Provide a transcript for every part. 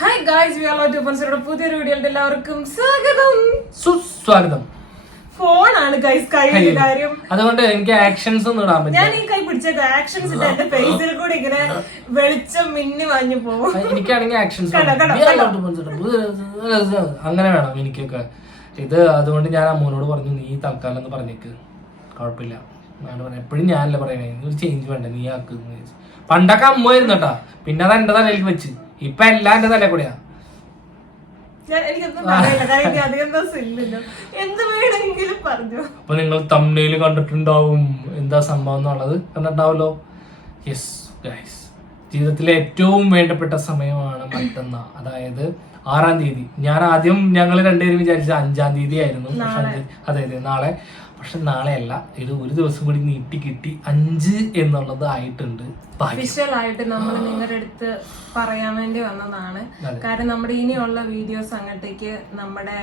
Hi guys we are two പൺസറുടെ പുതിയൊരു വീഡിയോയിൽ എല്ലാവർക്കും സ്വാഗതം. സുസ്വാഗതം. ഫോണാണ് ഗൈസ് കയ്യിൽ കാര്യം അതുകൊണ്ട് എനിക്ക് ആക്ഷൻസ് ഒന്നും ഇടാൻ പറ്റില്ല. ഞാൻ ഈ കൈ പിടിച്ചേക്കാം. ആക്ഷൻസ് ഇട്ട് എന്റെ ഫേസിൽ കൂടി ഇങ്ങനെ വെളിച്ചം മിന്നി വാഞ്ഞു പോകും. എനിക്കാണെങ്കിൽ ആക്ഷൻസ് അങ്ങനെ വേണം എനിക്കൊക്കെ. ഇത് അതുകൊണ്ട് ഞാൻ അമ്മൂനോട് പറഞ്ഞു നീ തൽക്കാലം എന്ന് പറഞ്ഞേക്ക്. കുഴപ്പമില്ല. എപ്പോഴും ഞാനല്ല പറയണേ ഒരു ചേഞ്ച് വേണ്ട നീ ആക്ക്. എന്ന് അമ്മ പണ്ടൊക്കെ അമ്മായിരുന്നു കേട്ടാ. പിന്നെ അത് എന്റെ തലയിൽ വെച്ച്. ഇപ്പൊ എല്ലാം എന്റെ കൂടിയാ. അപ്പൊ നിങ്ങൾ തമ്മിൽ കണ്ടിട്ടുണ്ടാവും. എന്താ സംഭവം എന്നുള്ളത് കണ്ടിട്ടുണ്ടാവല്ലോ യെസ് ഗൈസ് ജീവിതത്തിലെ ഏറ്റവും വേണ്ടപ്പെട്ട സമയമാണ് മറ്റന്നാ അതായത് ആറാം തീയതി. ഞാൻ ആദ്യം ഞങ്ങൾ രണ്ടുപേരും വിചാരിച്ച അഞ്ചാം തീയതി ആയിരുന്നു. അതായത് അതെ അതെ നാളെ. പക്ഷെ നാളെയല്ല ഇത് ഒരു ദിവസം കൂടി നീട്ടി കിട്ടി അഞ്ച് എന്നുള്ളത് ആയിട്ടുണ്ട് ഒഫീഷ്യൽ ആയിട്ട് നമ്മൾ നിങ്ങളുടെ അടുത്ത് പറയാൻ വേണ്ടി വന്നതാണ്. കാരണം നമ്മുടെ ഇനിയുള്ള വീഡിയോസ് അങ്ങോട്ടേക്ക് നമ്മുടെ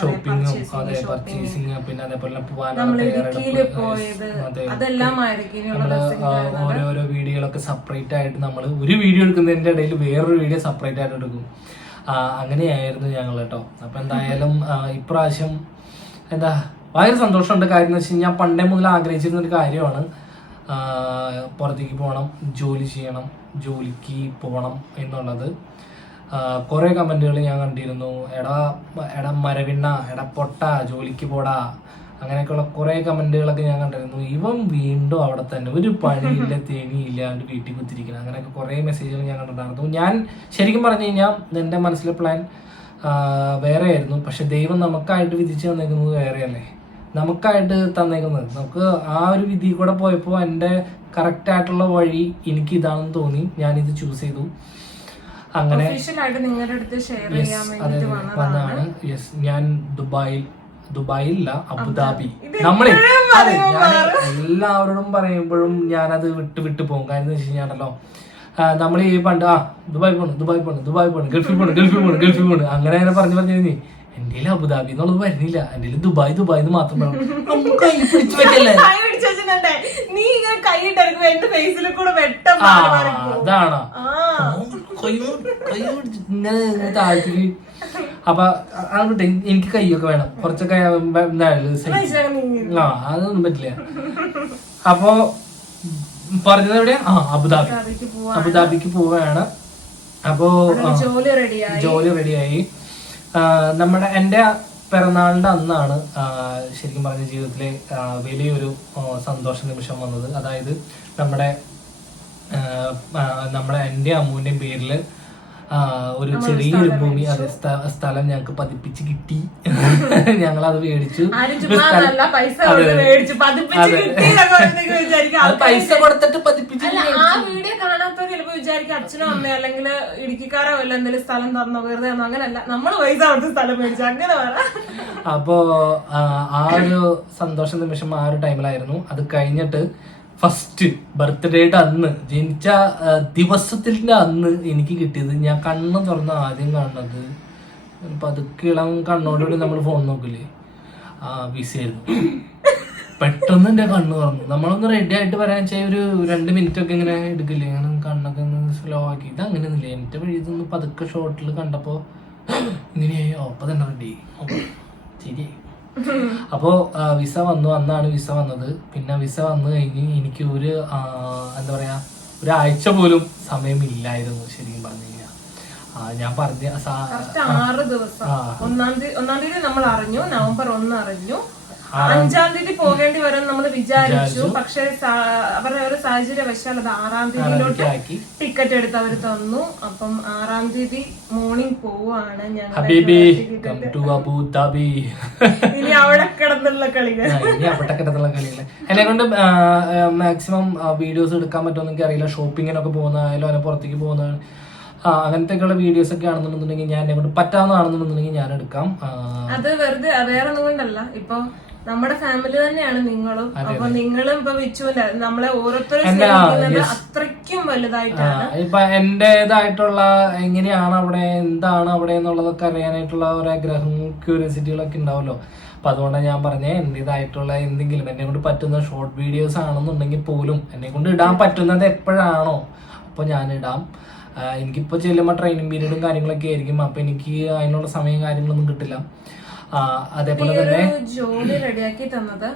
ഷോപ്പിങ്ങും അതെ പർച്ചേസിംഗ് ഷോപ്പിംഗ് പിന്നെ അതേപോലെ പോയത് ഓരോരോ വീഡിയോകളൊക്കെ സെപ്പറേറ്റ് ആയിട്ട് നമ്മൾ ഒരു വീഡിയോ എടുക്കുന്നതിന്റെ ഇടയിൽ വേറൊരു വീഡിയോ സെപ്പറേറ്റ് ആയിട്ട് എടുക്കും. അങ്ങനെയായിരുന്നു ഞങ്ങൾ കേട്ടോ അപ്പൊ എന്തായാലും ഇപ്രാവശ്യം എന്താ ഭയങ്കര സന്തോഷമുണ്ട്. കാര്യം എന്ന് വെച്ച് കഴിഞ്ഞാൽ പണ്ടേ മുതൽ ആഗ്രഹിച്ചിരുന്ന ഒരു കാര്യമാണ് പുറത്തേക്ക് പോകണം ജോലി ചെയ്യണം ജോലിക്ക് പോകണം എന്നുള്ളത്. കുറേ കമന്റുകൾ ഞാൻ കണ്ടിരുന്നു. എടാ എടാ മരവിണ്ണ എടാ പൊട്ട ജോലിക്ക് പോടാ അങ്ങനെയൊക്കെയുള്ള കുറേ കമന്റുകളൊക്കെ ഞാൻ കണ്ടിരുന്നു. ഇവൻ വീണ്ടും അവിടെ തന്നെ ഒരു പണിയില്ല അവന്റെ വീട്ടിൽ കുത്തിരിക്കണം. അങ്ങനെയൊക്കെ കുറേ മെസ്സേജുകൾ ഞാൻ കണ്ടിട്ടുണ്ടായിരുന്നു. ഞാൻ ശരിക്കും പറഞ്ഞു കഴിഞ്ഞാൽ എന്റെ മനസ്സിലെ പ്ലാൻ വേറെ ആയിരുന്നു പക്ഷെ ദൈവം നമുക്കായിട്ട് വിധിച്ചു തന്നേക്കുന്നത് വേറെയല്ലേ? നമുക്കായിട്ട് തന്നേക്കുന്നത്. നമുക്ക് ആ ഒരു വിധി കൂടെ പോയപ്പോൾ എന്റെ കറക്റ്റ് ആയിട്ടുള്ള വഴി എനിക്ക് ഇതാണെന്ന് തോന്നി. ഞാൻ ഇത് ചൂസ് ചെയ്തു. അങ്ങനെ യെസ് വന്നതാണ്. ഞാൻ ദുബായിൽ ദുബായില്ല അബുദാബി. നമ്മളെ അതെ ഞാൻ എല്ലാവരോടും പറയുമ്പോഴും ഞാനത് വിട്ട് വിട്ട് പോകും. കാര്യം എന്ന് വെച്ച് കഴിഞ്ഞാണല്ലോ നമ്മൾ ഈ പണ്ട് ആ ദുബായ് പോണ് ദുബായ് പോണ് ദുബായ് പോണ് ഗൾഫിൽ പോണ് ഗൾഫിൽ പോണ് ഗൾഫിൽ പോണ്. അങ്ങനെ അങ്ങനെ പറഞ്ഞു പറഞ്ഞു. എന്റെ അബുദാബി എന്നുള്ളത് വരുന്നില്ല. എന്റെ ദുബായ് ദുബായ് എന്ന് മാത്രം നമുക്ക് കൈ പിടിച്ച് വെക്കല്ലേ? നീ ഇങ്ങനെ കൈയിട്ടെടുക്കുമ്പോ എന്റെ ഫേസിൽ കൂടെ വെട്ടം. അതാണോ. ഇങ്ങനെ താഴ്ത്തിക്ക് അപ്പൊ അതുകൊണ്ട് എനിക്ക് കൈയൊക്കെ വേണം. കുറച്ചൊക്കെ. ആ അതൊന്നും പറ്റില്ല. അപ്പോ പറഞ്ഞത് എവിടെ ആ അബുദാബി. അബുദാബിക്ക് പോവാണ്. അപ്പോ ജോലി റെഡിയായി നമ്മുടെ എന്റെ പിറന്നാളിന്റെ അന്നാണ് ശരിക്കും പറഞ്ഞ ജീവിതത്തിലെ വലിയൊരു സന്തോഷ നിമിഷം വന്നത്. അതായത് നമ്മുടെ നമ്മുടെ എന്റെ അമ്മൂന്റെയും പേരിൽ ഒരു ചെറിയൊരു ഭൂമി അത് സ്ഥ- സ്ഥലം ഞങ്ങൾക്ക് പതിപ്പിച്ച് കിട്ടി. ഞങ്ങൾ അത് മേടിച്ചു. പൈസ കൊടുത്തിട്ട് പതിപ്പിച്ച് വിചാരിക്കും അച്ഛനോ അമ്മയോ അല്ലെങ്കിൽ ഇടുക്കിക്കാരോ അല്ല എന്തെങ്കിലും സ്ഥലം തന്നോ വെറുതെ തന്നോ അങ്ങനല്ല. നമ്മൾ പൈസ കൊടുത്ത് സ്ഥലം മേടിച്ചു. അങ്ങനെ പറ. അപ്പോ ആ ഒരു സന്തോഷ നിമിഷം ആ ഒരു ടൈമിലായിരുന്നു. അത് കഴിഞ്ഞിട്ട് ഫസ്റ്റ് ബർത്ത്ഡേയുടെ അന്ന് ജനിച്ച ദിവസത്തിന്റെ അന്ന് എനിക്ക് കിട്ടിയത്. ഞാൻ കണ്ണ് തുറന്ന് ആദ്യം കാണുന്നത് പതുക്കെ ഇളം കണ്ണോടുകൂടി നമ്മൾ ഫോൺ നോക്കില്ലേ? ആ ബിസി ആയിരുന്നു. പെട്ടെന്ന് എന്റെ കണ്ണ് തുറന്നു. നമ്മളൊന്ന് റെഡി ആയിട്ട് വരാൻ വെച്ചാൽ ഒരു രണ്ട് മിനിറ്റ് ഒക്കെ ഇങ്ങനെ എടുക്കില്ലേ? അങ്ങനെ കണ്ണൊക്കെ ഒന്ന് സ്ലോ ആക്കി. ഇത് അങ്ങനെയൊന്നുമില്ല. എന്റെ വഴി പതുക്കെ ഷോട്ടിൽ കണ്ടപ്പോ ഇങ്ങനെയായി. ഓപ്പ തന്നെ റെഡി ശരിയായി. അപ്പോ വിസ വന്നു. അന്നാണ് വിസ വന്നത്. പിന്നെ വിസ വന്നു കഴിഞ്ഞ് എനിക്ക് ഒരു എന്താ പറയാ ഒരാഴ്ച പോലും സമയമില്ലായിരുന്നു ശരിക്കും പറഞ്ഞു കഴിഞ്ഞാൽ ഞാൻ പറഞ്ഞ ആറ് ദിവസം. ഒന്നാം തീയതി ഒന്നാം തീയതി നമ്മൾ അറിഞ്ഞു. നവംബർ ഒന്ന് അറിഞ്ഞു. അഞ്ചാം തീയതി പോകേണ്ടി വരും നമ്മൾ വിചാരിച്ചു. പക്ഷെ അവരുടെ ഒരു സാഹചര്യ വശാൽ അത് ആറാം തീയതിയിലോട്ട് ടിക്കറ്റ് എടുത്ത് അവർ തന്നു. അപ്പം ആറാം തീയതി മോർണിംഗ് പോവാണ് ഞാൻ ഇനി അവിടെ കിടന്നുള്ള കളികൾ. ഇനി അവിടെ കിടന്നുള്ള കളികൾ എന്നെ കൊണ്ട് മാക്സിമം വീഡിയോസ് എടുക്കാൻ പറ്റുമെന്ന് എനിക്ക് അറിയില്ല ഷോപ്പിങ്ങിനൊക്കെ പോകുന്നതായാലും അതിനെ പുറത്തേക്ക് പോകുന്ന അങ്ങനത്തെ അങ്ങനത്തെയൊക്കെയുള്ള വീഡിയോസ് ഒക്കെ ആണെന്നുണ്ടെന്നുണ്ടെങ്കിൽ ഞാൻ എന്നെ കൊണ്ട് പറ്റാവുന്നതാണെന്നുണ്ടെന്നുണ്ടെങ്കിൽ ഞാൻ എടുക്കാം. അത് വെറുതെ വേറെ ഒന്നും കൊണ്ടല്ല. ഇപ്പൊ നമ്മുടെ ഫാമിലി തന്നെയാണ് നിങ്ങളും. അപ്പൊ നിങ്ങളും ഇപ്പൊ വിച്ചുവിന്റെ നമ്മളെ ഓരോരുത്തരും അത്രയ്ക്കും വലുതായിട്ടാണ്. ഇപ്പൊ എന്റേതായിട്ടുള്ള എങ്ങനെയാണ് അവിടെ എന്താണ് അവിടെ എന്നുള്ളതൊക്കെ അറിയാനായിട്ടുള്ള ഒരു ആഗ്രഹം ക്യൂരിയോസിറ്റികളൊക്കെ ഉണ്ടാവല്ലോ. അപ്പൊ അതുകൊണ്ടാണ് ഞാൻ പറഞ്ഞേ എന്റേതായിട്ടുള്ള എന്തെങ്കിലും എന്നെ കൊണ്ട് പറ്റുന്ന ഷോർട്ട് വീഡിയോസ് ആണെന്നുണ്ടെങ്കിൽ പോലും എന്നെ കൊണ്ട് ഇടാൻ പറ്റുന്നത് എപ്പോഴാണോ അപ്പൊ ഞാൻ ഇടാം. എനിക്കിപ്പോ എനിക്കിപ്പോൾ ചെല്ലുമ്പോൾ ട്രെയിനിങ് പീരീഡും കാര്യങ്ങളൊക്കെ ആയിരിക്കും. അപ്പോൾ എനിക്ക് അതിനുള്ള സമയം കാര്യങ്ങളൊന്നും കിട്ടില്ല. അതേപോലെ തന്നെ ജോലി റെഡിയാക്കി തന്നത്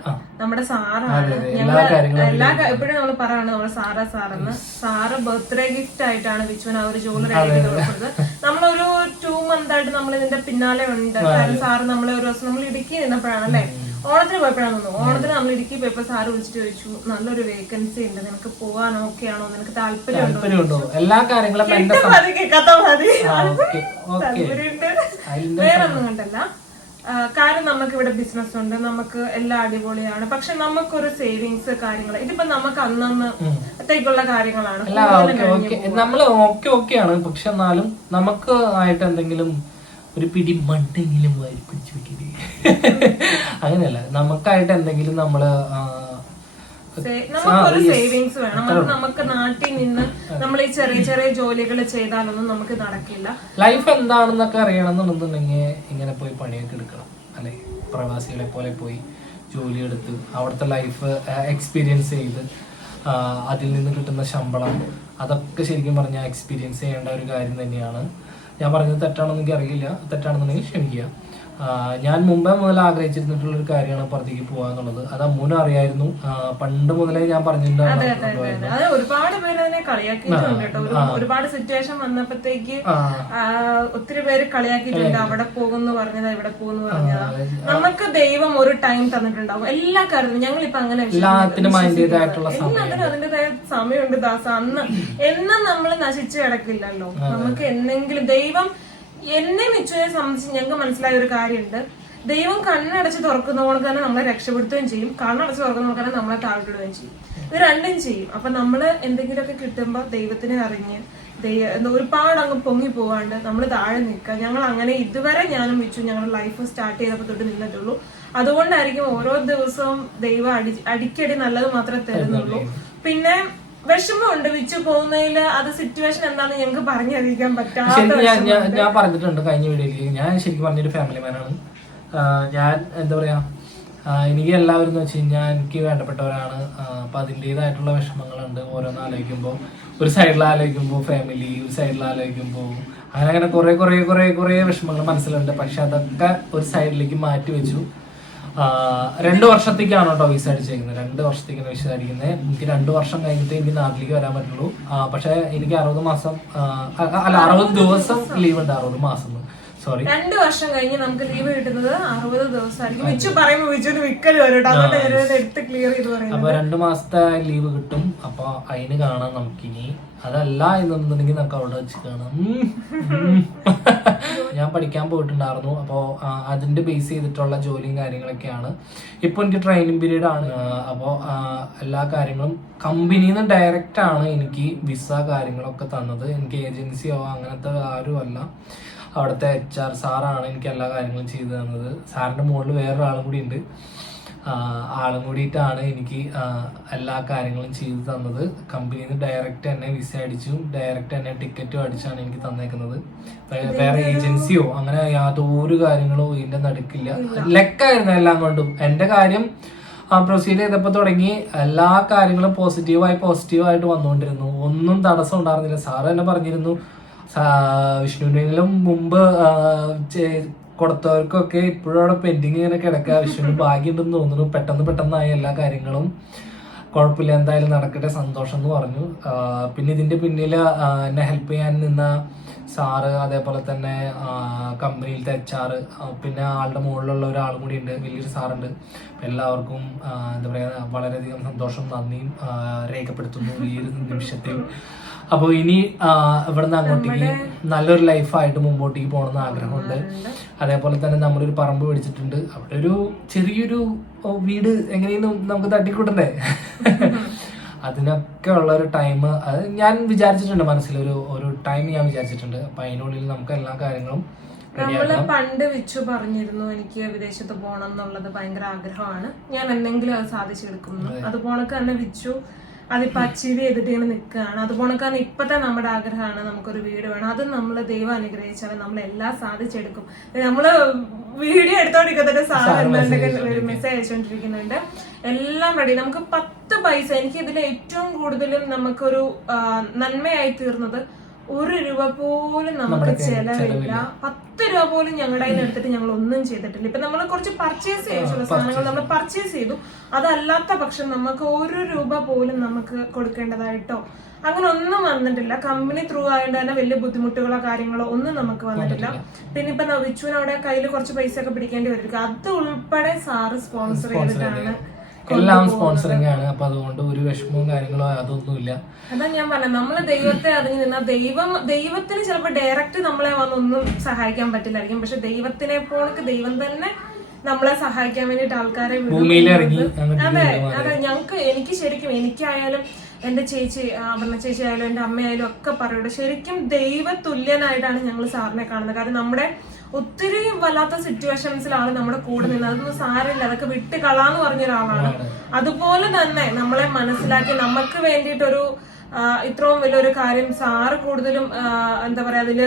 നമ്മുടെ സാറാണ്. എല്ലാ കാര്യങ്ങളും എല്ലാ എപ്പോഴും നമ്മൾ പറയാണ് നമ്മൾ സാറാ സാറെന്ന്. സാറ് ബർത്ത്ഡേ ഗിഫ്റ്റ് ആയിട്ടാണ് വിച്ചുവിന് ആ ഒരു ജോലി റെഡിയാക്കി കൊടുത്തത് നമ്മളൊരു ടു മന്ത് ആയിട്ട് നമ്മൾ ഇതിന്റെ പിന്നാലെ ഉണ്ട്. കാരണം സാറ് നമ്മളെ ഒരു ദിവസം നമ്മൾ ഇടുക്കി നിന്നപ്പോഴാണ് അല്ലേ? ഓണത്തിന് പോയപ്പോഴാണ് തോന്നുന്നു. ഓണത്തിന് നമ്മൾ ഇടുക്കി പോയപ്പോ സാറ് വിളിച്ചിട്ട് ചോദിച്ചു നല്ലൊരു വേക്കൻസി ഉണ്ട്. നിനക്ക് പോകാൻ ഓക്കെ ആണോ? നിനക്ക് താല്പര്യമുണ്ടോ? എല്ലാ കാര്യങ്ങളും മതി കേൾക്കാത്ത മതി. ഓക്കെ ഓക്കെ താല്പര്യമുണ്ട്. അതിന്റെ കണ്ടല്ല. ആ, കാര്യം നമുക്ക് ഇവിടെ ബിസിനസ് ഉണ്ട് നമുക്ക് എല്ലാം അടിപൊളിയാണ്. പക്ഷെ നമുക്കൊരു സേവിങ്സ് കാര്യങ്ങൾ ഇതിപ്പോ നമുക്ക് അന്നന്നത്തേക്കുള്ള കാര്യങ്ങളാണ്. നമ്മൾ ഓക്കെ ഓക്കെ. ആണ് പക്ഷെ എന്നാലും നമുക്ക് ആയിട്ട് എന്തെങ്കിലും ഒരു പിടി മണ്ടെങ്കിലും വാരി പിടിച്ചു വെക്കില്ലേ അങ്ങനെയല്ല. നമുക്കായിട്ട് എന്തെങ്കിലും നമ്മൾ നമുക്കൊരു സേവിങ്സ് വേണം. അത് നമുക്ക് നാട്ടിൽ നിന്ന് നമ്മൾ ഈ ചെറിയ ചെറിയ ജോലികൾ ചെയ്താലൊന്നും നമുക്ക് നടക്കില്ല. ലൈഫ് എന്താണെന്നൊക്കെ അറിയണമെന്നുണ്ടെന്നുണ്ടെങ്കിൽ ഇങ്ങനെ പോയി പണിയൊക്കെ എടുക്കണം. അല്ലെ പ്രവാസികളെ പോലെ പോയി ജോലി എടുത്ത് അവിടുത്തെ ലൈഫ് എക്സ്പീരിയൻസ് ചെയ്ത് അതിൽ നിന്ന് കിട്ടുന്ന ശമ്പളം അതൊക്കെ ശരിക്കും പറഞ്ഞാൽ എക്സ്പീരിയൻസ് ചെയ്യേണ്ട ഒരു കാര്യം തന്നെയാണ്. ഞാൻ പറഞ്ഞത് തെറ്റാണെന്ന് എനിക്ക് അറിയില്ല. തെറ്റാണെന്നുണ്ടെങ്കിൽ ക്ഷമിക്കുക. ഞാൻ മുമ്പേ മുതൽ ആഗ്രഹിച്ചിരുന്നിട്ടുള്ള ഒരു കാര്യമാണ് പുറത്തേക്ക് പോകുക എന്നുള്ളത്. അത് അമ്മൂനും അറിയായിരുന്നു. പണ്ട് മുതലേ ഞാൻ പറഞ്ഞിട്ടുണ്ടായിരുന്നു. അത് ഒരുപാട് പേര് അതിനെ കളിയാക്കിയിട്ടുണ്ട് ഒരുപാട് സിറ്റുവേഷൻ വന്നപ്പോഴത്തേക്ക് ആ. ആ, ഒത്തിരി പേര് കളിയാക്കിയിട്ടുണ്ട്. അവിടെ പോകുന്നു പറഞ്ഞതാ ഇവിടെ പോകുന്നു പറഞ്ഞതാ. നമുക്ക് ദൈവം ഒരു ടൈം തന്നിട്ടുണ്ടാവും. എല്ലാ കാര്യത്തിലും ഞങ്ങൾ ഇപ്പൊ അങ്ങനെ എല്ലാത്തിനും അതിന്റേതായ സമയമുണ്ട്. ദാസ. അന്ന് എന്നും നമ്മൾ നശിച്ചു കിടക്കില്ലല്ലോ. നമുക്ക് എന്തെങ്കിലും ദൈവം എന്നെ മിച്ചുവിനെ സംബന്ധിച്ച് ഞങ്ങൾക്ക് മനസ്സിലായ ഒരു കാര്യമുണ്ട്. ദൈവം കണ്ണടച്ച് തുറക്കുന്നവർക്ക് തന്നെ നമ്മളെ രക്ഷപ്പെടുത്തുകയും ചെയ്യും. കണ്ണടച്ച് തുറക്കുന്നവർക്ക് തന്നെ നമ്മളെ താഴ്ത്തിടുകയും ചെയ്യും. ഇത് രണ്ടും ചെയ്യും. അപ്പൊ നമ്മൾ എന്തെങ്കിലുമൊക്കെ കിട്ടുമ്പോൾ ദൈവത്തിനെ അറിഞ്ഞ് ഒരുപാട് അങ്ങ് പൊങ്ങി പോവാണ്ട് നമ്മൾ താഴെ നിൽക്കുക. ഞങ്ങൾ അങ്ങനെ ഇതുവരെ ഞാനും വെച്ചു ഞങ്ങളുടെ ലൈഫ് സ്റ്റാർട്ട് ചെയ്തപ്പോൾ തൊട്ട് നിന്നിട്ടുള്ളൂ. അതുകൊണ്ടായിരിക്കും ഓരോ ദിവസവും ദൈവം അടി അടിക്കടി നല്ലത് മാത്രമേ തരുന്നുള്ളൂ. പിന്നെ വിഷമമുണ്ട് വിച്ചു പോകുന്നതിൽ അത് സിറ്റുവേഷൻ എന്താണെന്ന് ഞങ്ങൾക്ക് പറഞ്ഞറിയിക്കാൻ പറ്റാത്ത ഞാൻ ഞാൻ ഞാൻ പറഞ്ഞിട്ടുണ്ട് കഴിഞ്ഞ വീഡിയോയിൽ ഞാൻ ശരിക്കും പറഞ്ഞൊരു ഫാമിലി മാനാണ് ഞാൻ എന്താ പറയാ ആ, എനിക്ക് എല്ലാവരും എന്ന് വെച്ച് കഴിഞ്ഞാൽ എനിക്ക് വേണ്ടപ്പെട്ടവരാണ്. അപ്പൊ അതിന്റെതായിട്ടുള്ള വിഷമങ്ങളുണ്ട്. ഓരോന്ന് ആലോചിക്കുമ്പോൾ ഒരു സൈഡിൽ ആലോചിക്കുമ്പോൾ ഫാമിലി ഒരു സൈഡിൽ ആലോചിക്കുമ്പോൾ അങ്ങനെ അങ്ങനെ കുറെ കുറെ കുറെ കുറെ വിഷമങ്ങൾ മനസ്സിലുണ്ട്. പക്ഷെ അതൊക്കെ ഒരു സൈഡിലേക്ക് മാറ്റി വെച്ചു. രണ്ട് വർഷത്തേക്കാണ് കേട്ടോ വിസ അടിച്ചേക്കുന്നത്. രണ്ട് വർഷത്തേക്കാണ് വിസ അടിക്കുന്നത്. എനിക്ക് രണ്ട് വർഷം കഴിഞ്ഞിട്ട് എനിക്ക് നാട്ടിലേക്ക് വരാൻ പറ്റുള്ളൂ. പക്ഷെ എനിക്ക് അറുപത് മാസം അല്ല അറുപത് ദിവസം ലീവ് ഉണ്ട്. അറുപത് മാസം. സോറി രണ്ട് വർഷം കഴിഞ്ഞ് നമുക്ക് ലീവ് കിട്ടുന്നത് അറുപത് ദിവസമായിരിക്കും. വിച്ചു പറയുമ്പോൾ വിച്ചുവിന് വിക്കൽ വരും കേട്ടോ. അതുകൊണ്ട് ഞാനത് എടുത്ത് ക്ലിയർ ചെയ്ത് പറയുന്നത്. അപ്പൊ രണ്ട് മാസത്തെ ലീവ് കിട്ടും. അപ്പൊ അതിന് കാണാം നമുക്കിനി. അതല്ല എന്നുണ്ടെങ്കിൽ നമുക്ക് അവിടെ വെച്ച് കാണാം. ഞാൻ പഠിക്കാൻ പോയിട്ടുണ്ടായിരുന്നു. അപ്പോൾ അതിന്റെ ബേസ് ചെയ്തിട്ടുള്ള ജോലിയും കാര്യങ്ങളൊക്കെയാണ്. ഇപ്പോൾ എനിക്ക് ട്രെയിനിങ് പീരീഡ് ആണ്. അപ്പോൾ എല്ലാ കാര്യങ്ങളും കമ്പനിയിൽ നിന്ന് ഡയറക്റ്റ് ആണ് എനിക്ക് വിസ കാര്യങ്ങളൊക്കെ തന്നത്. എനിക്ക് ഏജൻസിയോ അങ്ങനത്തെ ആരും അല്ല അവിടുത്തെ എച്ച് ആർ സാറാണ് എനിക്ക് എല്ലാ കാര്യങ്ങളും ചെയ്തു തന്നത്. സാറിന്റെ മുകളിൽ വേറൊരാളും കൂടി ഉണ്ട്. ആളും കൂടിയിട്ടാണ് എനിക്ക് എല്ലാ കാര്യങ്ങളും ചെയ്തു തന്നത്. കമ്പനിയിൽ നിന്ന് ഡയറക്റ്റ് തന്നെ വിസ അടിച്ചു ഡയറക്റ്റ് തന്നെ ടിക്കറ്റും അടിച്ചാണ് എനിക്ക് തന്നേക്കുന്നത്. വേറെ ഏജൻസിയോ അങ്ങനെ യാതൊരു കാര്യങ്ങളോ ഇതിന്റെ നടുക്കില്ല. ലെക്കായിരുന്നു എല്ലാം കൊണ്ടും. എന്റെ കാര്യം പ്രൊസീഡ് ചെയ്തപ്പോൾ തുടങ്ങി എല്ലാ കാര്യങ്ങളും പോസിറ്റീവായി പോസിറ്റീവായിട്ട് വന്നുകൊണ്ടിരുന്നു. ഒന്നും തടസ്സം ഉണ്ടായിരുന്നില്ല. സാറ് തന്നെ പറഞ്ഞിരുന്നു. വിഷ്ണുവിനും മുമ്പ് കൊടുത്തവർക്കൊക്കെ ഇപ്പോഴും അവിടെ പെൻഡിങ് ഇങ്ങനെ കിടക്കുക വിഷ്ണുവിന് ഭാഗ്യമുണ്ടെന്ന് തോന്നുന്നു. പെട്ടെന്ന് പെട്ടെന്നായി എല്ലാ കാര്യങ്ങളും. കുഴപ്പമില്ല. എന്തായാലും നടക്കട്ടെ. സന്തോഷം എന്ന് പറഞ്ഞു. പിന്നെ ഇതിന്റെ പിന്നിൽ എന്നെ ഹെൽപ്പ് ചെയ്യാൻ നിന്ന സാറ് അതേപോലെ തന്നെ കമ്പനിയിലത്തെ എച്ച് ആറ് പിന്നെ ആളുടെ മുകളിലുള്ള ഒരാളും കൂടി ഉണ്ട്. വലിയൊരു സാറുണ്ട്. എല്ലാവർക്കും എന്താ പറയുക വളരെയധികം സന്തോഷം നന്ദിയും രേഖപ്പെടുത്തുന്നു ഈ ഒരു നിമിഷത്തിൽ. അപ്പോൾ ഇനി ഇവിടുന്ന് അങ്ങോട്ടേക്ക് നല്ലൊരു ലൈഫായിട്ട് മുമ്പോട്ടേക്ക് പോകണമെന്ന് ആഗ്രഹമുണ്ട്. അതേപോലെ തന്നെ നമ്മളൊരു പറമ്പ് പിടിച്ചിട്ടുണ്ട് അവിടെ ഒരു ചെറിയൊരു വീട് എങ്ങനെയും നമുക്ക് തട്ടിക്കൂട്ടണ്ടേ? അതിനൊക്കെ ഉള്ള ഒരു ടൈം അത് ഞാൻ വിചാരിച്ചിട്ടുണ്ട് മനസ്സിലൊരു ഒരു ടൈം ഞാൻ വിചാരിച്ചിട്ടുണ്ട്. അപ്പൊ അതിനുള്ളിൽ നമുക്ക് എല്ലാ കാര്യങ്ങളും നമ്മൾ പണ്ട് വിച്ചു പറഞ്ഞിരുന്നു എനിക്ക് വിദേശത്ത് പോകണം എന്നുള്ളത് ഭയങ്കര ആഗ്രഹമാണ്. ഞാൻ എന്തെങ്കിലും അത് സാധിച്ചെടുക്കുന്നു. അതുപോലൊക്കെ തന്നെ വിച്ചു അതിപ്പോ അച്ചീവ് ചെയ്തിട്ട് ഇങ്ങനെ നിൽക്കുകയാണ് അതുപോലെ കാരണം ഇപ്പത്തെ നമ്മുടെ ആഗ്രഹമാണ് നമുക്കൊരു വീട് വേണം. അത് നമ്മൾ ദൈവം അനുഗ്രഹിച്ചാൽ നമ്മൾ എല്ലാം സാധിച്ചെടുക്കും. നമ്മൾ വീഡിയോ എടുത്തോണ്ടിരിക്കുന്നതിന്റെ സാധനം മെസ്സേജ് അയച്ചുകൊണ്ടിരിക്കുന്നുണ്ട് എല്ലാം റെഡി നമുക്ക് പത്ത് പൈസ എനിക്ക് ഇതിൽ ഏറ്റവും കൂടുതലും നമുക്കൊരു നന്മയായി തീർന്നത് ഒരു രൂപ പോലും നമുക്ക് ചെലവില്ല. പത്ത് രൂപ പോലും ഞങ്ങളുടെ കയ്യിൽ എടുത്തിട്ട് ഞങ്ങൾ ഒന്നും ചെയ്തിട്ടില്ല. ഇപ്പൊ നമ്മൾ കുറച്ച് പർച്ചേസ് ചെയ്തിട്ടുള്ള സാധനങ്ങൾ നമ്മൾ പർച്ചേസ് ചെയ്തു. അതല്ലാത്ത പക്ഷം നമുക്ക് ഒരു രൂപ പോലും നമുക്ക് കൊടുക്കേണ്ടതായിട്ടോ? അങ്ങനെ ഒന്നും വന്നിട്ടില്ല. കമ്പനി ത്രൂ ആയതുകൊണ്ട് തന്നെ വലിയ ബുദ്ധിമുട്ടുകളോ കാര്യങ്ങളോ ഒന്നും നമുക്ക് വന്നിട്ടില്ല. പിന്നെ ഇപ്പൊ വിച്ചുവിനവിടെ കയ്യിൽ കുറച്ച് പൈസ ഒക്കെ പിടിക്കേണ്ടി വരും. അത് ഉൾപ്പെടെ സാറ് സ്പോൺസർ ചെയ്തിട്ടാണ് എല്ലാം സ്പോൺസറിങ് ആണ്. അപ്പൊ അതുകൊണ്ട് ഒരു വിഷമവും കാര്യങ്ങളോ അതൊന്നുമില്ല. അതാ ഞാൻ പറഞ്ഞത് നമ്മൾ ദൈവത്തെ അറിഞ്ഞു നിന്നാ ദൈവം ദൈവത്തിന് ചിലപ്പോ ഡയറക്റ്റ് നമ്മളെ വന്നൊന്നും സഹായിക്കാൻ പറ്റില്ലായിരിക്കും. പക്ഷെ ദൈവത്തിനെ പോണക്ക് ദൈവം തന്നെ നമ്മളെ സഹായിക്കാൻ വേണ്ടിട്ട് ആൾക്കാരെ അതെ അതെ. ഞങ്ങക്ക് എനിക്ക് ശരിക്കും എനിക്കായാലും എന്റെ ചേച്ചി അപർണ ചേച്ചി ആയാലും എന്റെ അമ്മയായാലും ഒക്കെ പറയൂടെ ശരിക്കും ദൈവ തുല്യനായിട്ടാണ് ഞങ്ങൾ സാറിനെ കാണുന്നത്. കാരണം നമ്മുടെ ഒത്തിരി വല്ലാത്ത സിറ്റുവേഷൻസിലാണ് നമ്മുടെ കൂടെ നിന്ന് അതൊന്നും സാരമില്ല. അതൊക്കെ വിട്ട് കളാന്ന് പറഞ്ഞ ഒരാളാണ് അതുപോലെ തന്നെ നമ്മളെ മനസ്സിലാക്കി നമുക്ക് വേണ്ടിയിട്ടൊരു ഇത്രയും വലിയൊരു കാര്യം സാറ് കൂടുതലും എന്താ പറയാ അതിൽ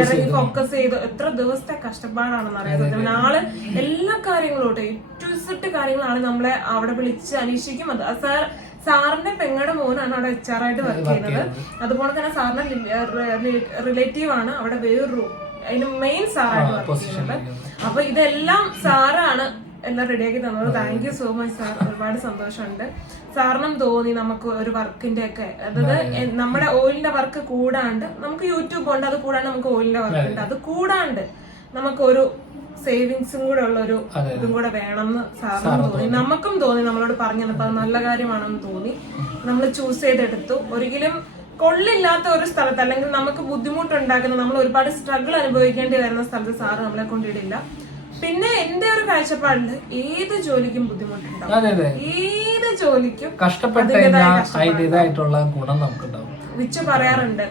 ഇറങ്ങി ഫോക്കസ് ചെയ്ത്. എത്ര ദിവസത്തെ കഷ്ടപ്പാടാണെന്ന് അറിയാം സത്യം ആൾ എല്ലാ കാര്യങ്ങളും ടു സെറ്റ് കാര്യങ്ങളാണ് നമ്മളെ അവിടെ വിളിച്ച് അന്വേഷിക്കും അത് സാർ സാറിന്റെ പെങ്ങടെ മോനാണ് അവിടെ എച്ച് ആർ ആയിട്ട് വർക്ക് ചെയ്യുന്നത്. അതുപോലെ തന്നെ സാറിന്റെ റിലേറ്റീവ് ആണ് അവിടെ വേറൊരു അതിന് മെയിൻ സാറായിട്ട് വർക്ക് ചെയ്യുന്നത് അപ്പൊ ഇതെല്ലാം സാറാണ് എല്ലാം റെഡിയാക്കി തന്നത്. Thank you so much sir ഒരുപാട് സന്തോഷമുണ്ട്. സാറിനും തോന്നി നമുക്ക് ഒരു വർക്കിന്റെ ഒക്കെ. അതായത് നമ്മുടെ ഓയിലിന്റെ വർക്ക് കൂടാണ്ട് നമുക്ക് യൂട്യൂബ് ഉണ്ട് അത് കൂടാണ്ട് നമുക്ക് ഓയിലിന്റെ വർക്ക് ഉണ്ട്. അത്. കൂടാണ്ട് നമുക്കൊരു സേവിങ്സും കൂടെ ഉള്ള ഒരു ഇതും കൂടെ എന്ന് സാറിനും തോന്നി. നമുക്കും തോന്നി നമ്മളോട് പറഞ്ഞു തന്നപ്പോ അത് നല്ല കാര്യമാണെന്ന് തോന്നി. നമ്മൾ ചൂസ് ചെയ്തെടുത്തു. ഒരിക്കലും കൊള്ളില്ലാത്ത ഒരു സ്ഥലത്ത് അല്ലെങ്കിൽ നമുക്ക് ബുദ്ധിമുട്ടുണ്ടാക്കുന്ന നമ്മൾ ഒരുപാട് സ്ട്രഗിൾ അനുഭവിക്കേണ്ടി വരുന്ന സ്ഥലത്ത് സാറ് നമ്മളെ കൊണ്ടിടില്ല. പിന്നെ എന്റെ ഒരു കാഴ്ചപ്പാടിൽ ഏത് ജോലിക്കും ബുദ്ധിമുട്ടുണ്ടാവും. ഏത് ജോലിക്കും കഷ്ടപ്പെട്ടതായിട്ടുള്ള ഗുണം നമുക്കുണ്ടാവും. വിച്ച് പറയാറുണ്ട്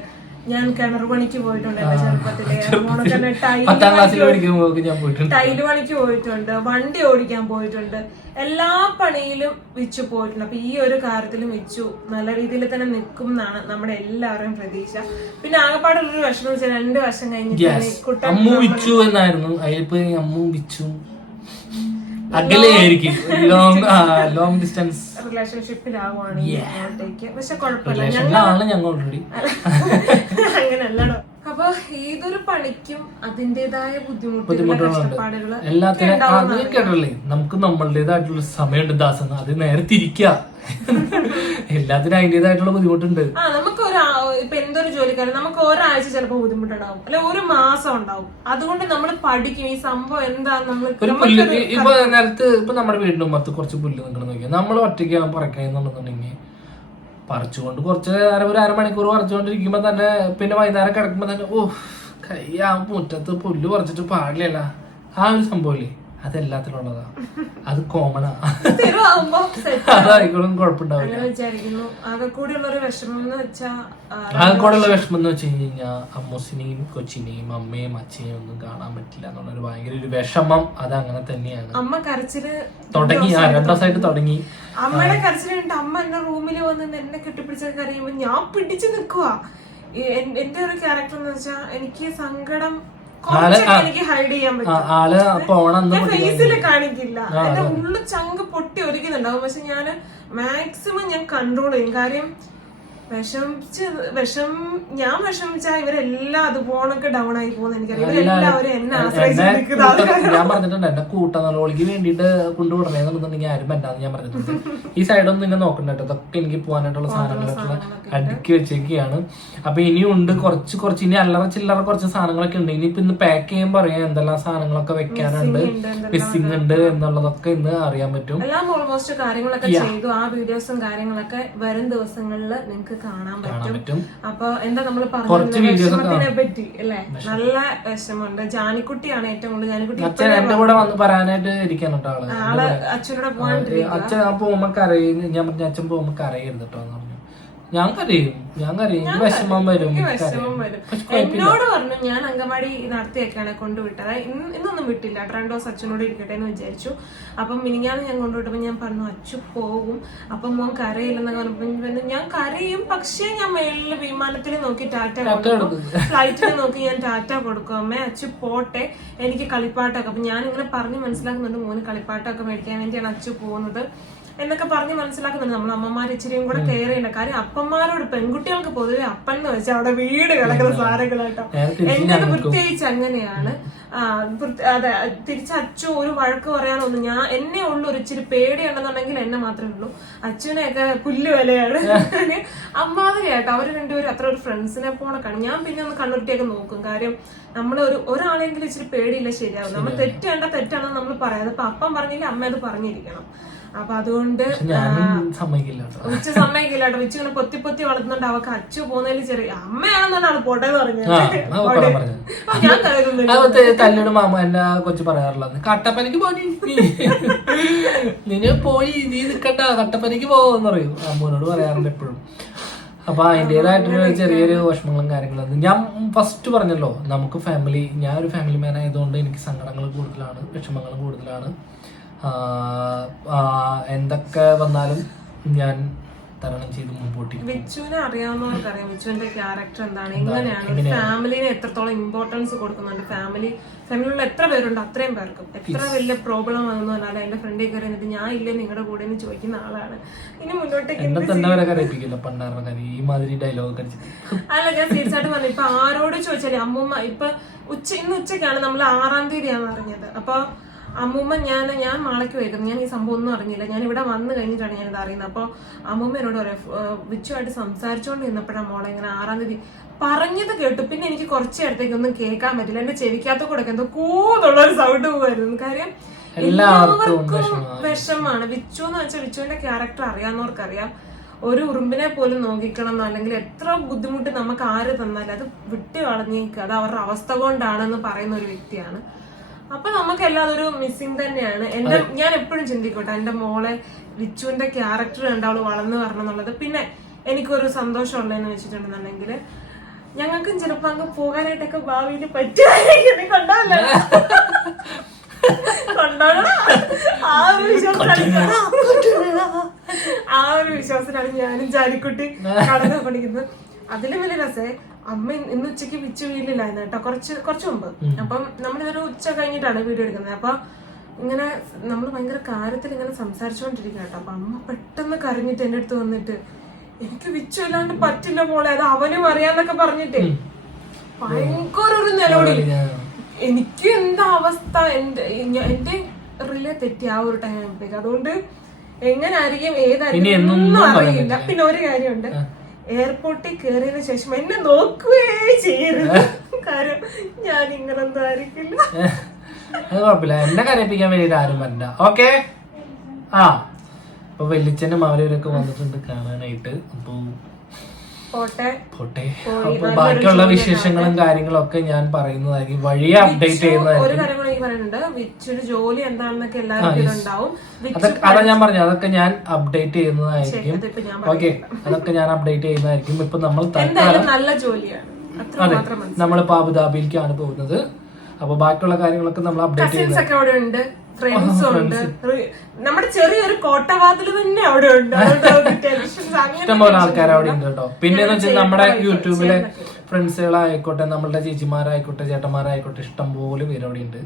ഞാൻ കിണർ പണിക്ക് പോയിട്ടുണ്ട് എന്റെ ചെറുപ്പത്തിൽ. പത്താം ക്ലാസ്സിൽ പഠിക്കുമ്പോൾ ഞാൻ പോയിട്ടുണ്ട്. ടൈൽ പണിക്ക് പോയിട്ടുണ്ട് വണ്ടി ഓടിക്കാൻ പോയിട്ടുണ്ട്. എല്ലാ പണിയിലും വിച്ചു പോയിട്ടുണ്ട്. അപ്പൊ ഈ ഒരു കാര്യത്തിലും വിച്ചു. നല്ല രീതിയിൽ തന്നെ നിൽക്കും എന്നാണ് നമ്മുടെ എല്ലാവരുടെയും പ്രതീക്ഷ. പിന്നെ ആകെപ്പാടുള്ളൊരു വിഷമം വെച്ചാൽ രണ്ട് വർഷം കഴിഞ്ഞിട്ട് കുട്ടൻ അമ്മു വിച്ചു എന്നായിരുന്നു. അതിലിപ്പോ Ammu Vichu long long distance ഞങ്ങൾ ഓൾറെഡി അപ്പൊ ഏതൊരു പണിക്കും അതിന്റേതായ ബുദ്ധിമുട്ടുകൾ എല്ലാത്തിനും കേട്ടല്ലേ നമുക്ക് നമ്മളുടേതായിട്ടുള്ള സമയമുണ്ട് ദാസൻ അത് നേരെ തിരിക്കുക എല്ലാത്തിനും അതിന്റെതായിട്ടുള്ള ബുദ്ധിമുട്ടുണ്ട്. ആ നമുക്ക് ഒരു ഇപ്പൊ എന്തൊരു ജോലിക്കാരും നമുക്ക് ഒരാഴ്ച ചിലപ്പോൾ ബുദ്ധിമുട്ടുണ്ടാവും. അല്ലെ ഒരു മാസം ഉണ്ടാവും. അതുകൊണ്ട് നമ്മൾ പഠിക്കും ഈ സംഭവം എന്താ നമ്മൾ ഒരു പുല്ല് ഇ- ഇപ്പൊ നേരത്ത് ഇപ്പൊ നമ്മുടെ വീടിന്റെ ഉമ്മത്ത് കുറച്ച് പുല്ല് നിൽക്കണം നോക്കിയാൽ നമ്മൾ ഒറ്റയ്ക്കാണ് പറിക്കണമെന്നുണ്ടെങ്കിൽ പറിച്ചുകൊണ്ട് കുറച്ച് നേരം ഒരു അരമണിക്കൂർ പറിച്ചുകൊണ്ടിരിക്കുമ്പോ തന്നെ പിന്നെ വൈകുന്നേരം കിടക്കുമ്പോ തന്നെ ഓ കൈ ആ മുറ്റത്ത് പുല്ല് പറിച്ചിട്ട് പാടില്ലല്ല. ആ ഒരു സംഭവമില്ലേ അതെല്ലാത്തിലുള്ളതാ. അത് കോമണാ ആയിക്കോളും അതായിക്കോളും കുഴപ്പമുണ്ടാവില്ല. ആകെ കൂടെയുള്ള ഒരു വിഷമം എന്ന് വെച്ചാ വെച്ച് കഴിഞ്ഞാൽ അമ്മൂസിനെയും കൊച്ചിനെയും അമ്മയും അച്ഛനെയും ഒന്നും കാണാൻ പറ്റില്ല എന്നുള്ളൊരു ഭയങ്കര ഒരു വിഷമം. അത് അങ്ങനെ തന്നെയാണ്. അമ്മ കരച്ചിൽ തുടങ്ങി. ആ രണ്ടു ദിവസമായിട്ട് തുടങ്ങി. അമ്മയുടെ കരച്ചിലുണ്ട് അമ്മ എന്റെ റൂമിൽ വന്ന് എന്നെ കെട്ടിപ്പിടിച്ചൊക്കെ അറിയുമ്പോ ഞാൻ പിടിച്ചു നിക്കുവാ. എന്റെ ഒരു ക്യാരക്ടർ എന്ന് വെച്ചാൽ എനിക്ക് സങ്കടം എനിക്ക് ഹൈഡ് ചെയ്യാൻ പറ്റും. ആൾ പോണെന്ന് ഫേസിൽ കാണിക്കില്ല. ഉള്ളു ചങ്ക് പൊട്ടി ഒരുക്കുന്നുണ്ടാവും പക്ഷെ ഞാൻ മാക്സിമം ഞാൻ കൺട്രോൾ ചെയ്യും. കാര്യം വിഷമിച്ച് വിഷം ഞാൻ വിഷമിച്ച ഇവരെല്ലാം അതുപോണൊക്കെ ഡൗൺ ആയി പോകുന്ന എനിക്കറിയാം. ഇവരെല്ലാവരും എന്നെ ആശ്രയിച്ച് എന്നെ നിൽക്കുന്ന ഞാൻ പറഞ്ഞിട്ടുണ്ട് എന്നെ കൂട്ടനോളിക്ക് വേണ്ടിയിട്ട് കൊണ്ടുവിടണേന്നുണ്ടെങ്കിൽ ആരും പറ്റാന്ന് ഞാൻ പറഞ്ഞിട്ടുണ്ട്. ഈ സൈഡൊന്നും നിങ്ങൾ നോക്കണ്ട കേട്ടോ. ഇതൊക്കെ എനിക്ക് പോകാനായിട്ടുള്ള സാധനങ്ങളൊക്കെ അടുക്കി വെച്ചേക്കാണ്. അപ്പൊ ഇനിയും ഉണ്ട് കുറച്ച് കുറച്ച് ഇനി അല്ലറ ചില്ലറ കുറച്ച് സാധനങ്ങളൊക്കെ ഉണ്ട്. ഇനിയിപ്പോ ഇന്ന് പാക്ക് ചെയ്യാൻ പറയാം എന്തെല്ലാം സാധനങ്ങളൊക്കെ വെക്കാനുണ്ട്. മിസ്സിംഗ് ഉണ്ട് എന്നുള്ളതൊക്കെ ഇന്ന് അറിയാൻ പറ്റും. എല്ലാം ഓൾമോസ്റ്റ് കാര്യങ്ങളൊക്കെ ചെയ്തു. ആ വീഡിയോസും കാര്യങ്ങളൊക്കെ വരും ദിവസങ്ങളിൽ നിങ്ങൾക്ക് കാണാൻ കാണാൻ പറ്റും. അപ്പൊ എന്താ നമ്മൾ പറഞ്ഞത് വിഷമത്തിനെ പറ്റി അല്ലെ? നല്ല വിഷമമുണ്ട്. ജാനിക്കുട്ടിയാണ് ഏറ്റവും കൂടുതൽ. ജാനിക്കുട്ടി അച്ഛൻ എന്റെ കൂടെ വന്ന് പറയാനായിട്ട് ഇരിക്കാൻ ആൾ. അച്ഛനോട് പോകാൻ അച്ഛൻ പോകുമ്പോ കരയും ഞാൻ പറഞ്ഞ അച്ഛൻ പോകുമ്പോ കരയരുത് കേട്ടോ ഞാൻ കരയും ഞാൻ കരയും എനിക്ക് വിഷമം വരും വിഷമം വരും. എന്നോട് പറഞ്ഞു ഞാൻ അങ്കമാടി നടത്തിയൊക്കെയാണ് കൊണ്ടുവിട്ടത്. ഇന്ന് ഇന്നൊന്നും വിട്ടില്ല. രണ്ട് അച്ഛനോട് ഇരിക്കട്ടെ എന്ന് വിചാരിച്ചു. അപ്പം മിനിങ്ങാന്ന് ഞാൻ കൊണ്ടുവിട്ടപ്പോൾ ഞാൻ പറഞ്ഞു അച്ചു പോകും. അപ്പം മോൻ കരയില്ലെന്നൊക്കെ പറഞ്ഞപ്പോൾ ഞാൻ കരയും പക്ഷേ ഞാൻ മേളിൽ വിമാനത്തിൽ നോക്കി ടാറ്റ കൊടുക്കും. ഫ്ലൈറ്റിൽ നോക്കി ഞാൻ ടാറ്റ കൊടുക്കും. അമ്മേ അച്ചു പോട്ടെ. എനിക്ക് കളിപ്പാട്ടൊക്കെ അപ്പൊ ഞാൻ ഇങ്ങനെ പറഞ്ഞ് മനസ്സിലാക്കുന്നുണ്ട് മോന് കളിപ്പാട്ടൊക്കെ മേടിക്കാൻ വേണ്ടിയാണ് അച്ചു പോകുന്നത്. എന്നൊക്കെ പറഞ്ഞ് മനസ്സിലാക്കുന്നുണ്ട്. നമ്മൾ അമ്മമാർ ഇച്ചിരിയും കൂടെ കെയർ ചെയ്യേണ്ട. കാര്യം അപ്പന്മാരോട് പെൺകുട്ടികൾക്ക് പൊതുവെ അപ്പൻ എന്ന് വെച്ചാൽ അവിടെ വീട് കിടക്കുന്ന സാധനങ്ങളാട്ടോ. എന്നത് പ്രത്യേകിച്ച് അങ്ങനെയാണ്. ആ, അതെ തിരിച്ച് അച്ചു ഒരു വഴക്ക് പറയാനൊന്നും ഞാൻ എന്നെ ഉള്ളു ഒരു ഇച്ചിരി പേടിയുണ്ടെന്നുണ്ടെങ്കിൽ എന്നെ മാത്രമേ ഉള്ളൂ. അച്ഛനെയൊക്കെ പുല്ല് വിലയാണ്. അമ്മാതിരിയാട്ടോ അവർ രണ്ടുപേരും അത്ര ഒരു ഫ്രണ്ട്സിനെ പോണക്കാണ് ഞാൻ പിന്നെ ഒന്ന് കണ്ണുരുട്ടിയൊക്കെ നോക്കും. കാര്യം നമ്മൾ ഒരു ഒരാളെങ്കിലും ഇച്ചിരി പേടിയില്ല ശരിയാവും. നമ്മൾ തെറ്റ് കണ്ട തെറ്റാണെന്ന് നമ്മൾ പറയാം അപ്പൊ അപ്പം പറഞ്ഞില്ല അമ്മ അത് പറഞ്ഞിരിക്കണം. അപ്പൊ അതുകൊണ്ട് ഉച്ച സമ്മതിക്കില്ല കേട്ടോ. ഉച്ച ഇങ്ങനെ പൊത്തി പൊത്തി വളർത്തുന്നുണ്ട് അവക്ക് അച്ചു പോകുന്നതിൽ ചെറിയ അമ്മയാണെന്നാണ് പൊട്ടെന്ന് പറഞ്ഞത്. തല്ലിയുടെ മാമ എന്നെ കൊച്ചു പറയാറുള്ളത്. കട്ടപ്പനക്ക് പോയി നിന്നെ പോയി നീ നിക്കണ്ട. കട്ടപ്പനക്ക് പോവെന്ന് പറയും. അമ്മനോട് പറയാറുണ്ട് എപ്പോഴും. അപ്പൊ അതിന്റെതായിട്ടുള്ള ചെറിയൊരു വിഷമങ്ങളും കാര്യങ്ങളും ഞാൻ ഫസ്റ്റ് പറഞ്ഞല്ലോ നമുക്ക് ഫാമിലി ഞാൻ ഒരു ഫാമിലി മാൻ ആയതുകൊണ്ട് എനിക്ക് സങ്കടങ്ങൾ കൂടുതലാണ് വിഷമങ്ങൾ കൂടുതലാണ്. എന്തൊക്കെ വന്നാലും ഞാൻ തരണം ചെയ്ത് മുമ്പോട്ട് വിച്ചുവിനെ അറിയാവുന്നവർക്ക് അറിയാം വിച്ചുവിന്റെ ക്യാരക്ടർ എന്താണ്? എങ്ങനെയാണ്? ഫാമിലിനെ എത്രത്തോളം ഇമ്പോർട്ടൻസ് കൊടുക്കുന്നുണ്ട്? ഫാമിലി ഫാമിലിയിൽ എത്ര പേരുണ്ട്? അത്രയും പേർക്കും. എത്ര വലിയ പ്രോബ്ലം വന്നു പറഞ്ഞാൽ എന്റെ ഫ്രണ്ടിൽ കയറി എന്നിട്ട് ഞാൻ ഇല്ലേ? നിങ്ങളുടെ കൂടെ നിന്ന് ചോദിക്കുന്ന ആളാണ്. ഇനി മുന്നോട്ടേക്ക് ഈ മാതിരി ഡയലോഗ് അല്ല ഞാൻ തീർച്ചയായിട്ടും പറഞ്ഞു ഇപ്പൊ ആരോട് ചോദിച്ചാലും അമ്മൂമ്മ ഇപ്പൊ ഉച്ച ഇന്ന് ഉച്ചക്കാണ് നമ്മൾ ആറാം തീയതിയാണ് അറിഞ്ഞത്. അപ്പൊ അമ്മൂമ്മ ഞാൻ ഞാൻ മാളയ്ക്ക് പോയിരുന്നു. ഞാൻ ഈ സംഭവം ഒന്നും അറിഞ്ഞില്ല. ഞാൻ ഇവിടെ വന്നു കഴിഞ്ഞിട്ടാണ് ഞാനിത് അറിയുന്നത്. അപ്പോൾ അമ്മൂമ്മയോട് വിച്ചുമായിട്ട് സംസാരിച്ചുകൊണ്ട് നിന്നപ്പോഴാണ് മോളെ ഇങ്ങനെ ആറാം തീയതി പറഞ്ഞത് കേട്ടു. പിന്നെ എനിക്ക് കുറച്ച് നേരത്തേക്ക് ഒന്നും കേൾക്കാൻ പറ്റില്ല. എന്റെ ചെവിക്കകത്ത് കൂടെ ഒക്കെ എന്തോ കൂന്നുള്ള ഒരു സൗണ്ട് പോകുമായിരുന്നു കാര്യം എല്ലാവർക്കും വിഷമാണ്. വിച്ചു എന്ന് വെച്ചാൽ വിച്ചുവിന്റെ ക്യാരക്ടർ അറിയാവുന്നവർക്കറിയാം. ഒരു ഉറുമ്പിനെ പോലും നോക്കിക്കണം എന്നോ അല്ലെങ്കിൽ എത്ര ബുദ്ധിമുട്ട് നമുക്ക് ആര് തന്നാലും അത് വിട്ട് കളഞ്ഞേക്കുക അത് അവരുടെ അവസ്ഥ കൊണ്ടാണെന്ന് പറയുന്ന ഒരു വ്യക്തിയാണ്. അപ്പൊ നമുക്ക് എല്ലാം മിസ്സിംഗ് തന്നെയാണ്. എന്റെ ഞാൻ എപ്പോഴും ചിന്തിക്കട്ടെ എന്റെ മോളെ വിച്ചുവിന്റെ ക്യാരക്ടർ കണ്ട് അവൾ വളർന്നു വരണം എന്നുള്ളത് പിന്നെ എനിക്കൊരു സന്തോഷം ഉള്ളതെന്ന് വെച്ചിട്ടുണ്ടെന്നുണ്ടെങ്കിൽ ഞങ്ങൾക്കും ചിലപ്പോ അങ്ങ് പോകാനായിട്ടൊക്കെ ഭാവിയിൽ പറ്റുമായിരിക്കും. കണ്ടല്ലോ കൊണ്ടോളാം. ആ ഒരു വിശ്വാസത്തിലാണ് ആ ഒരു വിശ്വാസത്തിലാണ് ഞാനും ജാലിക്കുട്ടി കടന്നു പഠിക്കുന്നത് അതിലും വലിയ രസേ അമ്മ ഇന്ന് ഉച്ചയ്ക്ക് ഉച്ചയ്ക്ക് വിച്ചു വീട്ടിലായിരുന്നു കേട്ടോ. കുറച്ച് കുറച്ച് മുമ്പ്. അപ്പം നമ്മളിതൊരു ഉച്ച കഴിഞ്ഞിട്ടാണ് വീഡിയോ എടുക്കുന്നത്. അപ്പൊ ഇങ്ങനെ നമ്മൾ ഭയങ്കര കാര്യത്തിൽ ഇങ്ങനെ സംസാരിച്ചുകൊണ്ടിരിക്കുക കേട്ടോ. അപ്പൊ അമ്മ പെട്ടെന്ന് കരഞ്ഞിട്ട് എന്റെ അടുത്ത് വന്നിട്ട് എനിക്ക് വിച്ചു ഇല്ലാണ്ട് പറ്റില്ല മോളെ അത് അവനും അറിയാന്നൊക്കെ പറഞ്ഞിട്ടേ. ഭയങ്കര ഒരു നിലവിളി. എനിക്ക് എന്താ അവസ്ഥ? എന്റെ എന്റെ റിലേ തെറ്റി ആ ഒരു ടൈം ആകുമ്പോഴേക്ക് അതുകൊണ്ട് എങ്ങനെ ആയിരിക്കും ഏതായിരിക്കും ഒന്നും അറിയില്ല. പിന്നെ ഒരു കാര്യമുണ്ട്. എയർപോർട്ടിൽ കയറിയതിനു ശേഷം എന്നെ നോക്കുകയേ ചെയ്യരുത്. കാര്യം ഞാൻ ഇങ്ങനൊന്നും ആയിരിക്കില്ല. അത് കുഴപ്പമില്ല. എന്നെ കരയിപ്പിക്കാൻ വേണ്ടിട്ട് ആരും വരണ്ട ഓക്കെ? ആ. അപ്പൊ വെല്ലിച്ചനും അവരവരൊക്കെ വന്നിട്ടുണ്ട് കാണാനായിട്ട്. അപ്പൊ പോട്ടെ. അപ്പൊ ബാക്കിയുള്ള വിശേഷങ്ങളും കാര്യങ്ങളും ഒക്കെ ഞാൻ പറയുന്നതായിരിക്കും. വഴിയെ അപ്ഡേറ്റ് ചെയ്യുന്നതായിരിക്കും. ജോലി എന്താണെന്നൊക്കെ അതാ ഞാൻ പറഞ്ഞു അതൊക്കെ ഞാൻ അപ്ഡേറ്റ് ചെയ്യുന്നതായിരിക്കും. ഓക്കെ അതൊക്കെ ഞാൻ അപ്ഡേറ്റ് ചെയ്യുന്നതായിരിക്കും. ഇപ്പൊ നമ്മൾ നല്ല ജോലിയാണ്. അതെ. നമ്മളിപ്പോ അബുദാബിയിലേക്കാണ് പോകുന്നത്. അപ്പൊ ബാക്കിയുള്ള കാര്യങ്ങളൊക്കെ നമ്മൾ അപ്ഡേറ്റ് കസിൻസ് ഒക്കെ അവിടെ ഉണ്ട്. ഫ്രണ്ട്സും ഉണ്ട്. നമ്മുടെ ചെറിയൊരു കോട്ടവാതിൽ തന്നെ അവിടെ ഉണ്ട്. ഇഷ്ടംപോലെ ആൾക്കാർ അവിടെ ഉണ്ട് കേട്ടോ. പിന്നെ എന്ന് വെച്ചാൽ നമ്മുടെ യൂട്യൂബിലെ ഫ്രണ്ട്സുകളായിക്കോട്ടെ നമ്മളുടെ ചേച്ചിമാരായിക്കോട്ടെ ചേട്ടന്മാരായിക്കോട്ടെ ഇഷ്ടം പോലെ പേര് അവിടെ ഉണ്ട്.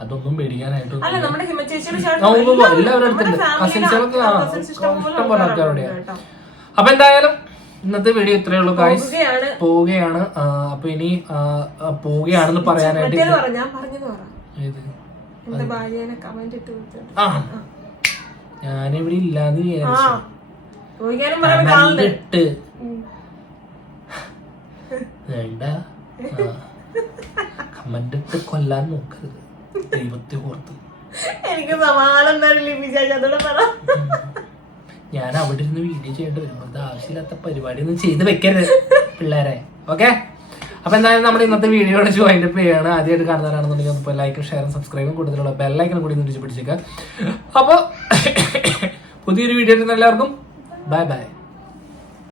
അതൊന്നും പേടിക്കാനായിട്ട് അല്ല നമ്മുടെ ഹിമചേച്ചിയുടെ ആ, ഉവ്വ് ഉവ്വ് എല്ലാവരും അടുത്തുണ്ട്. കസിൻസുകളൊക്കെ ഇഷ്ടംപോലെ ആൾക്കാർ അവിടെയാണ് അപ്പൊ എന്തായാലും ഇന്നത്തെ വീഡിയോ ഇത്രയേ ഉള്ളൂ ഗായ്സ് പോവുകയാണ്. അപ്പൊ ഇനി പോവുകയാണെന്ന് പറയാനായിട്ട് ഞാനിവിടെ ഇല്ലാന്ന് ആ. വിചാരിച്ചു. ചോദിക്കാനും കമന്റ് ഇട്ട്. വേണ്ട. കമന്റ് ഇട്ട് കൊല്ലാൻ നോക്കരുത്. ദൈവത്തെ ഓർത്ത്. എനിക്ക് സമാധാനം തരില്ല വിചാരിച്ചു അതോടെ പറ. ഞാൻ അവിടെ ഇരുന്ന് വീഡിയോ ചെയ്യേണ്ടി വരും അത് ആവശ്യമില്ലാത്ത പരിപാടി ഒന്നും ചെയ്ത് വെക്കരുത് പിള്ളേരെ. ഓക്കെ അപ്പൊ എന്തായാലും നമ്മുടെ ഇന്നത്തെ വീഡിയോയുടെ വൈൻഡ് അപ്പ് ചെയ്യാണ്. ആദ്യമായിട്ട് കാണുന്നവരാണെന്നുണ്ടെങ്കിൽ ഒന്ന് ലൈക്കും ഷെയറും സബ്സ്ക്രൈബും കൂടുതലുള്ള ബെല്ലൈക്കനും കൂടി ഒന്ന് പിടിച്ചേക്കാം. അപ്പോൾ പുതിയൊരു വീഡിയോ എല്ലാവർക്കും ബൈ ബൈ